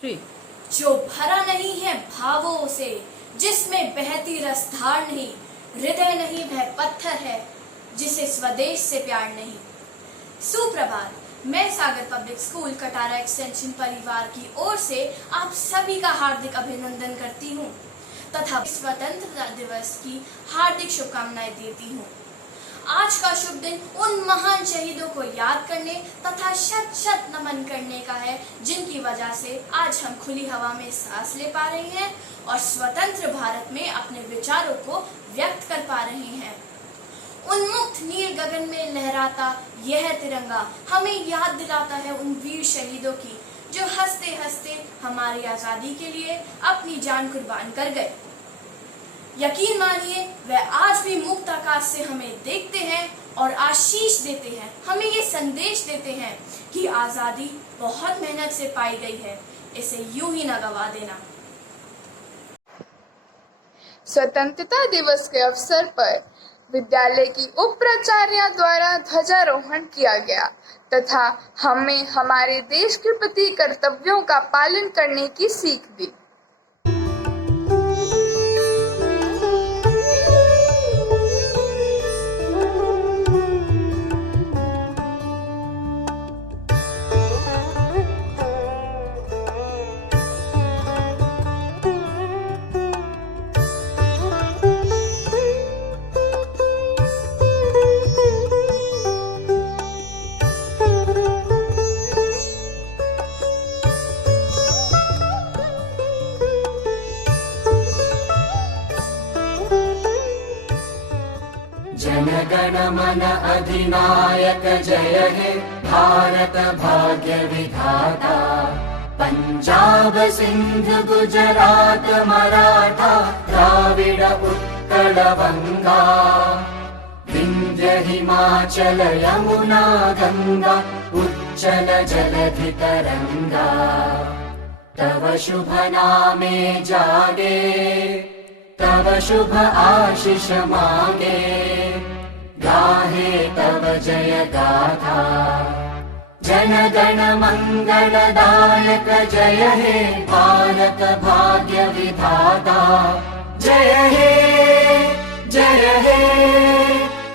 3 जो भरा नहीं है भावों से, जिसमें बहती रसधार नहीं, हृदय नहीं वह पत्थर है जिसे स्वदेश से प्यार नहीं। सुप्रभात, मैं सागर पब्लिक स्कूल कटारा एक्सटेंशन परिवार की ओर से आप सभी का हार्दिक अभिनंदन करती हूँ तथा स्वतंत्रता दिवस की हार्दिक शुभकामनाएं देती हूँ। आज का शुभ दिन उन महान शहीदों को याद करने तथा शत शत नमन करने का है, जिनकी वजह से आज हम खुली हवा में सांस ले पा रहे हैं और स्वतंत्र भारत में अपने विचारों को व्यक्त कर पा रहे हैं। उन्मुक्त नील गगन में लहराता यह तिरंगा हमें याद दिलाता है उन वीर शहीदों की, जो हंसते हंसते हमारी आजादी के लिए अपनी जान कुर्बान कर गए। यकीन मानिए, वह आज भी मुक्त आकाश से हमें देखते हैं और आशीष देते हैं, हमें ये संदेश देते हैं कि आजादी बहुत मेहनत से पाई गई है, इसे यूं ही न गवा देना। स्वतंत्रता दिवस के अवसर पर विद्यालय की उप प्राचार्य द्वारा ध्वजारोहण किया गया तथा हमें हमारे देश के प्रति कर्तव्यों का पालन करने की सीख दी। जनगण मन अधिनायक जय हे भारत भाग्य विधाता। पंजाब सिंध गुजरात मराठा द्राविड उत्कल बंगा, विंध्य हिमाचल यमुना गंगा उच्चल जलधि तरंगा। तव शुभ नामे जागे, तव शुभ आशीष मांगे, गाहे तव जय गाथा। जन गण मंगलदायक जय हे भारत भाग्य विधाता। जय हे जय हे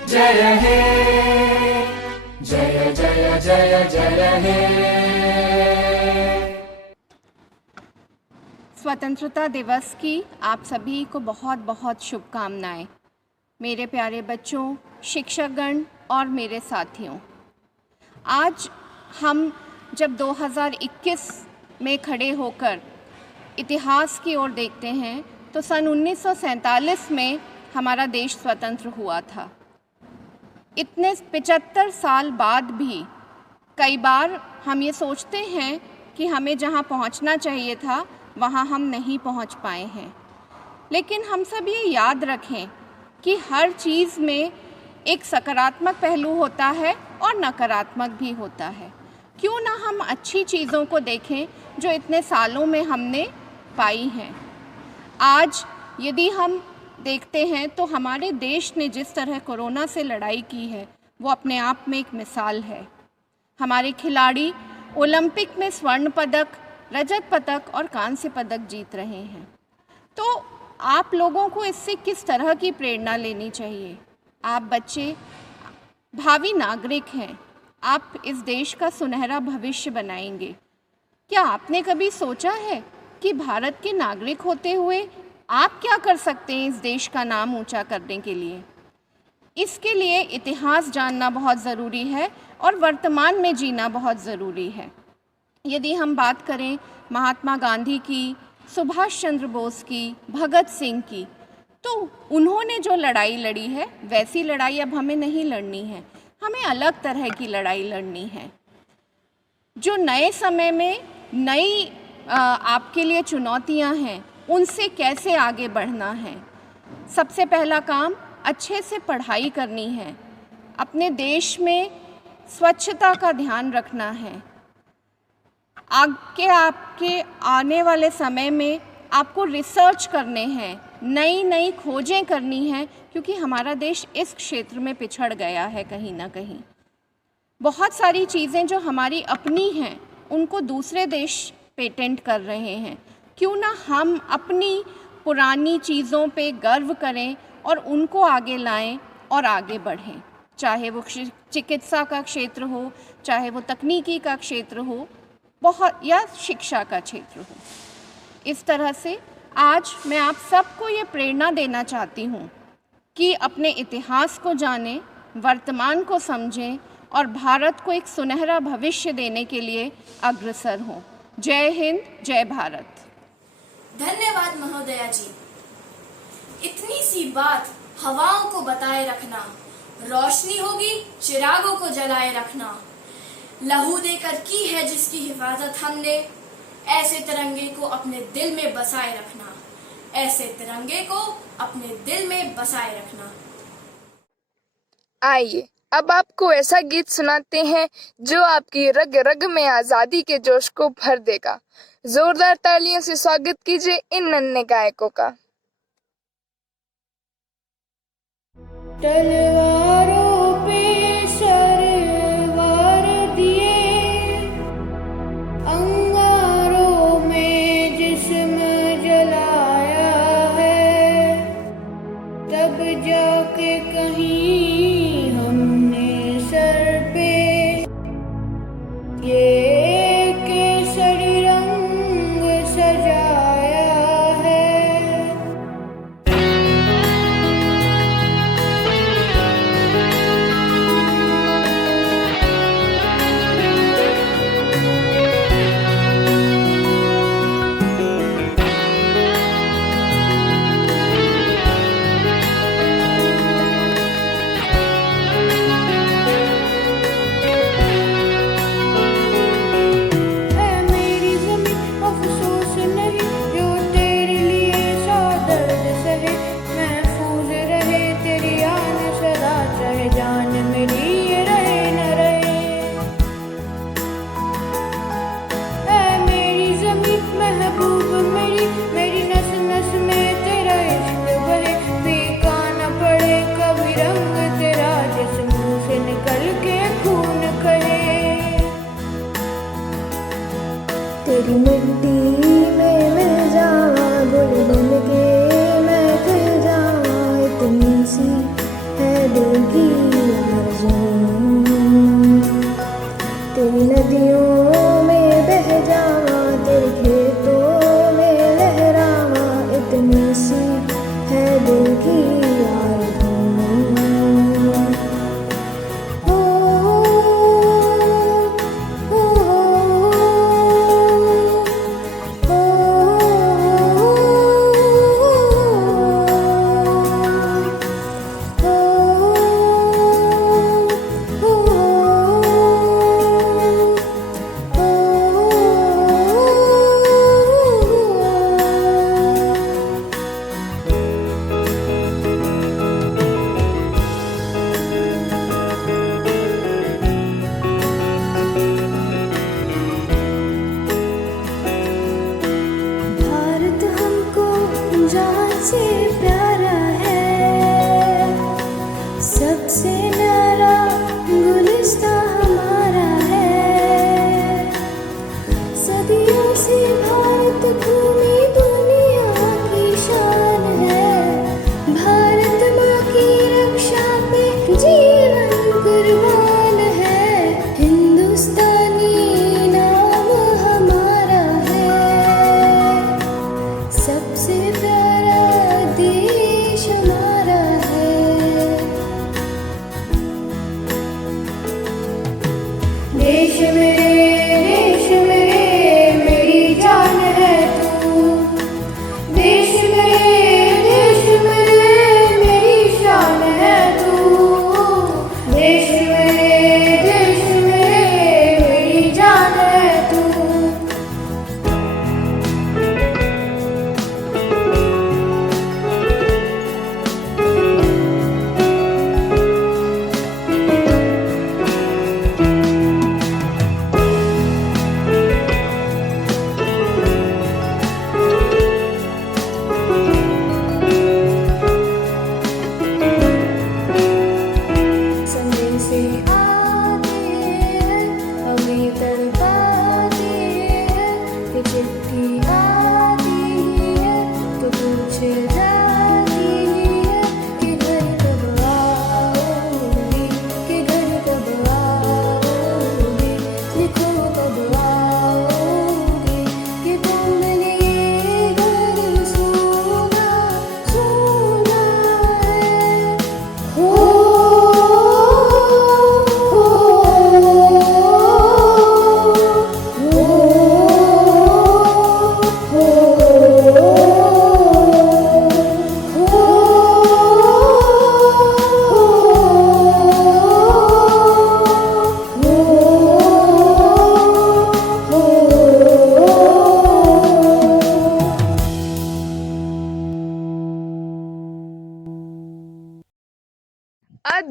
जय हे जय जय जय जय हे। स्वतंत्रता दिवस की आप सभी को बहुत बहुत शुभकामनाएं। मेरे प्यारे बच्चों, शिक्षकगण और मेरे साथियों, आज हम जब 2021 में खड़े होकर इतिहास की ओर देखते हैं तो सन 1947 में हमारा देश स्वतंत्र हुआ था। इतने 75 साल बाद भी कई बार हम ये सोचते हैं कि हमें जहाँ पहुँचना चाहिए था वहाँ हम नहीं पहुँच पाए हैं। लेकिन हम सब ये याद रखें कि हर चीज़ में एक सकारात्मक पहलू होता है और नकारात्मक भी होता है। क्यों ना हम अच्छी चीज़ों को देखें जो इतने सालों में हमने पाई हैं। आज यदि हम देखते हैं तो हमारे देश ने जिस तरह कोरोना से लड़ाई की है वो अपने आप में एक मिसाल है। हमारे खिलाड़ी ओलंपिक में स्वर्ण पदक, रजत पदक और कांस्य पदक जीत रहे हैं। तो आप लोगों को इससे किस तरह की प्रेरणा लेनी चाहिए? आप बच्चे भावी नागरिक हैं, आप इस देश का सुनहरा भविष्य बनाएंगे। क्या आपने कभी सोचा है कि भारत के नागरिक होते हुए आप क्या कर सकते हैं इस देश का नाम ऊंचा करने के लिए? इसके लिए इतिहास जानना बहुत ज़रूरी है और वर्तमान में जीना बहुत ज़रूरी है। यदि हम बात करें महात्मा गांधी की, सुभाष चंद्र बोस की, भगत सिंह की, तो उन्होंने जो लड़ाई लड़ी है वैसी लड़ाई अब हमें नहीं लड़नी है, हमें अलग तरह की लड़ाई लड़नी है। जो नए समय में नई आपके लिए चुनौतियां हैं उनसे कैसे आगे बढ़ना है। सबसे पहला काम अच्छे से पढ़ाई करनी है, अपने देश में स्वच्छता का ध्यान रखना है। आपके आने वाले समय में आपको रिसर्च करने हैं, नई नई खोजें करनी हैं, क्योंकि हमारा देश इस क्षेत्र में पिछड़ गया है कहीं ना कहीं। बहुत सारी चीज़ें जो हमारी अपनी हैं उनको दूसरे देश पेटेंट कर रहे हैं। क्यों ना हम अपनी पुरानी चीज़ों पे गर्व करें और उनको आगे लाएं और आगे बढ़ें, चाहे वो चिकित्सा का क्षेत्र हो, चाहे वो तकनीकी का क्षेत्र हो, या शिक्षा का क्षेत्र हो। इस तरह से आज मैं आप सबको ये प्रेरणा देना चाहती हूँ कि अपने इतिहास को जानें, वर्तमान को समझें और भारत को एक सुनहरा भविष्य देने के लिए अग्रसर हों। जय हिंद, जय भारत। धन्यवाद महोदया जी। इतनी सी बात हवाओं को बताए रखना, रोशनी होगी चिरागों को जलाए रखना, लहू देकर की है जिसकी हिफाजत हमने, ऐसे तिरंगे को अपने दिल में बसाए रखना, ऐसे तिरंगे को अपने दिल में बसाए रखना। आइए अब आपको ऐसा गीत सुनाते हैं जो आपकी रग रग में आजादी के जोश को भर देगा। जोरदार तालियों से स्वागत कीजिए इन नन्हे गायकों का। तलवारों पे सरवार दिए, अंगारों में जिस्म जलाया है, तब जाके कहीं हमने सर पे ये केसरी रंग सजाया है। तेरी मिट्टी में मिल जावा, गुल बन के मैं खिल जावा, इतनी सी है दिल की आरज़ू। तेरी नदियों में बह जावा, तेरे खेतों में लहरावा, इतनी सी है दिल की आरज़ू। से प्यारा है, सबसे न्यारा गुलिस्ता हमारा है। सदियों से भारत भूमि दुनिया की शान है, भारत माँ की रक्षा पे जीवन कुर्बान है। हिंदुस्तानी नाम हमारा है, सबसे प्यारा देश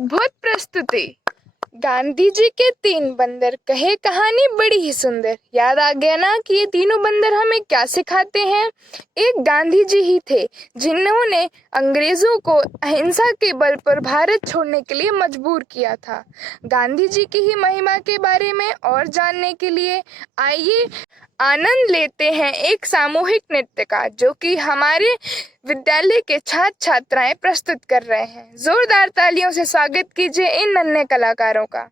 अद्भुत प्रस्तुति। गांधी जी के 3 बंदर कहे कहानी बड़ी ही सुंदर। याद आ गया ना कि ये तीनों बंदर हमें क्या सिखाते हैं। एक गांधी जी ही थे जिन्होंने अंग्रेजों को अहिंसा के बल पर भारत छोड़ने के लिए मजबूर किया था। गांधी जी की ही महिमा के बारे में और जानने के लिए आइए आनंद लेते हैं एक सामूहिक नृत्य का, जो कि हमारे विद्यालय के छात्र छात्राएं प्रस्तुत कर रहे हैं। जोरदार तालियों से स्वागत कीजिए इन नन्हे कलाकारों का।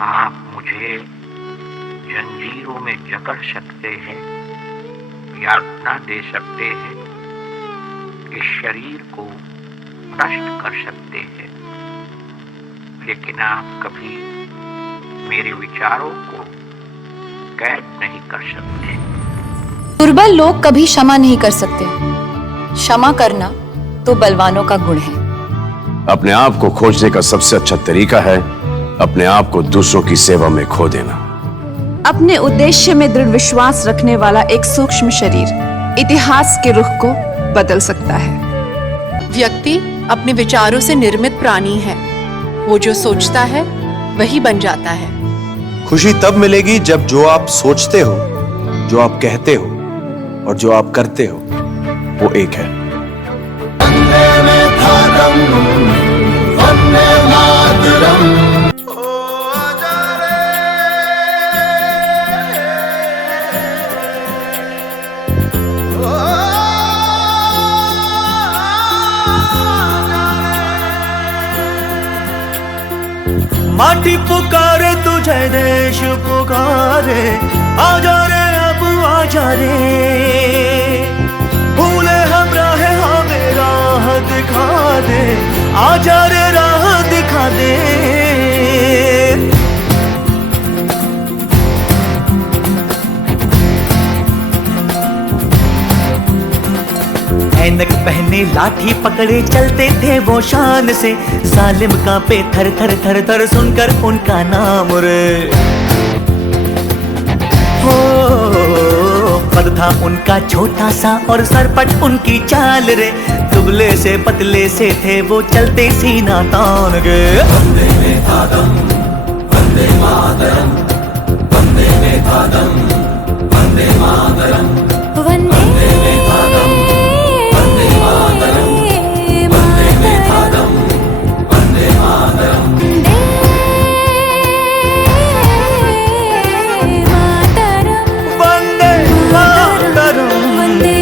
आप मुझे जंजीरों में जकड़ सकते हैं, यातना दे सकते हैं, इस शरीर को नष्ट कर सकते हैं, लेकिन आप कभी मेरे विचारों को कैद नहीं कर सकते। दुर्बल लोग कभी क्षमा नहीं कर सकते। क्षमा करना तो बलवानों का गुण है। अपने आप को खोजने का सबसे अच्छा तरीका है अपने आप को दूसरों की सेवा में खो देना। अपने उद्देश्य में दृढ़ विश्वास रखने वाला एक सूक्ष्म शरीर इतिहास के रुख को बदल सकता है। व्यक्ति अपने विचारों से निर्मित प्राणी है। वो जो सोचता है वही बन जाता है। खुशी तब मिलेगी जब जो आप सोचते हो, जो आप कहते हो और जो आप करते हो वो एक है। माटी पुकारे तुझे, देश पुकारे, आजा रे अब आजा रे। भूले हम राह हमें राह दिखा दे, आजा रे राह दिखा दे। ऐनक पहने लाठी पकड़े चलते थे वो शान से, जालिम कांपे थर थर थर थर सुनकर उनका नाम रे। हो पद था उनका छोटा सा और सरपट उनकी चाल रे। दुबले से पतले से थे वो चलते सीना तान के। वंदे मातरम, वंदे मातरम, वंदे मातरम, वंदे मातरम, वंदे मातरम, वंदे मातरम, वंदे मातरम, वंदे मातरम, वंदे मातरम, वंदे मातरम, वंदे मातरम, वंदे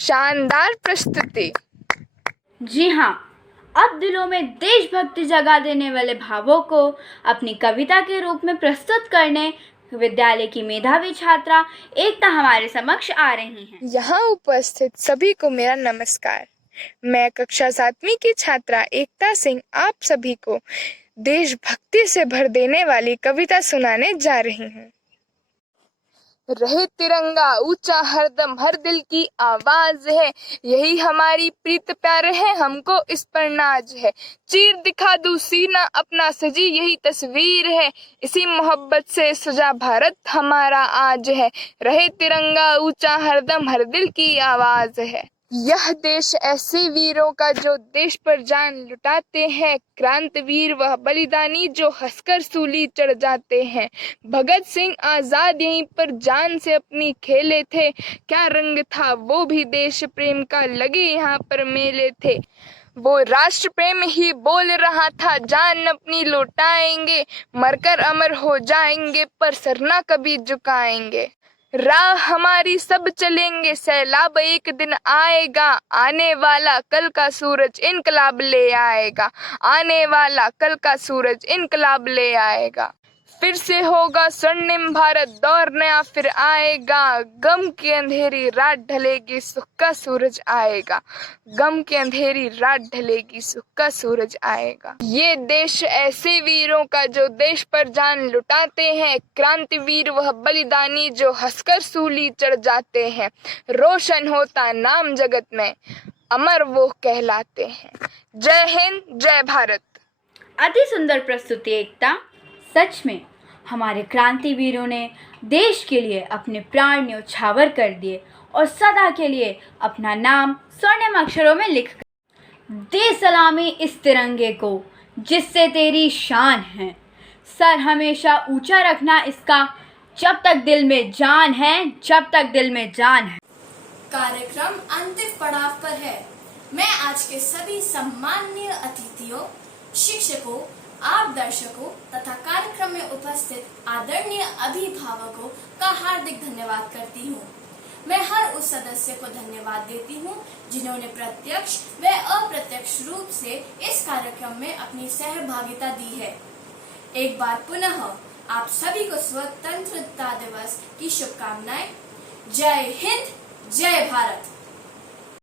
शानदार प्रस्तुति। जी हाँ, अब दिलों में देशभक्ति जगा देने वाले भावों को अपनी कविता के रूप में प्रस्तुत करने विद्यालय की मेधावी छात्रा एकता हमारे समक्ष आ रही हैं। यहाँ उपस्थित सभी को मेरा नमस्कार। मैं कक्षा 7वीं की छात्रा एकता सिंह आप सभी को देशभक्ति से भर देने वाली कविता सुनाने जा रही हूँ। रहे तिरंगा ऊंचा हरदम हर दिल की आवाज है, यही हमारी प्रीत प्यार है, हमको इस पर नाज है। चीर दिखा दूं सीना अपना सजी यही तस्वीर है, इसी मोहब्बत से सजा भारत हमारा आज है। रहे तिरंगा ऊंचा हरदम हर दिल की आवाज है। यह देश ऐसे वीरों का जो देश पर जान लुटाते हैं, क्रांतिवीर वह बलिदानी जो हंसकर सूली चढ़ जाते हैं। भगत सिंह आजाद यहीं पर जान से अपनी खेले थे, क्या रंग था वो भी देश प्रेम का, लगे यहाँ पर मेले थे। वो राष्ट्र प्रेम ही बोल रहा था, जान अपनी लौटाएंगे, मरकर अमर हो जाएंगे पर सर ना कभी झुकाएंगे। राह हमारी सब चलेंगे, सैलाब एक दिन आएगा, आने वाला कल का सूरज इनकलाब ले आएगा, आने वाला कल का सूरज इनकलाब ले आएगा। फिर से होगा स्वर्णिम भारत, दौर नया फिर आएगा, गम की अंधेरी रात ढलेगी, सुख का सूरज आएगा, गम की अंधेरी रात ढलेगी, सुख का सूरज आएगा। ये देश ऐसे वीरों का जो देश पर जान लुटाते हैं, क्रांतिवीर वह बलिदानी जो हंसकर सूली चढ़ जाते हैं। रोशन होता नाम जगत में, अमर वो कहलाते हैं। जय हिंद, जय भारत। अति सुंदर प्रस्तुति एकता। सच में हमारे क्रांतिवीरों ने देश के लिए अपने प्राण न्यौछावर कर दिए और सदा के लिए अपना नाम स्वर्णिम अक्षरों में लिख कर दे सलामी इस तिरंगे को जिससे तेरी शान है। सर हमेशा ऊंचा रखना इसका, जब तक दिल में जान है, जब तक दिल में जान है। कार्यक्रम अंतिम पड़ाव पर है। मैं आज के सभी सम्माननीय अतिथियों, शिक्षकों, आप दर्शकों तथा कार्यक्रम में उपस्थित आदरणीय अभिभावकों का हार्दिक धन्यवाद करती हूँ। मैं हर उस सदस्य को धन्यवाद देती हूँ जिन्होंने प्रत्यक्ष व अप्रत्यक्ष रूप से इस कार्यक्रम में अपनी सहभागिता दी है। एक बार पुनः आप सभी को स्वतंत्रता दिवस की शुभकामनाएं। जय हिंद, जय भारत।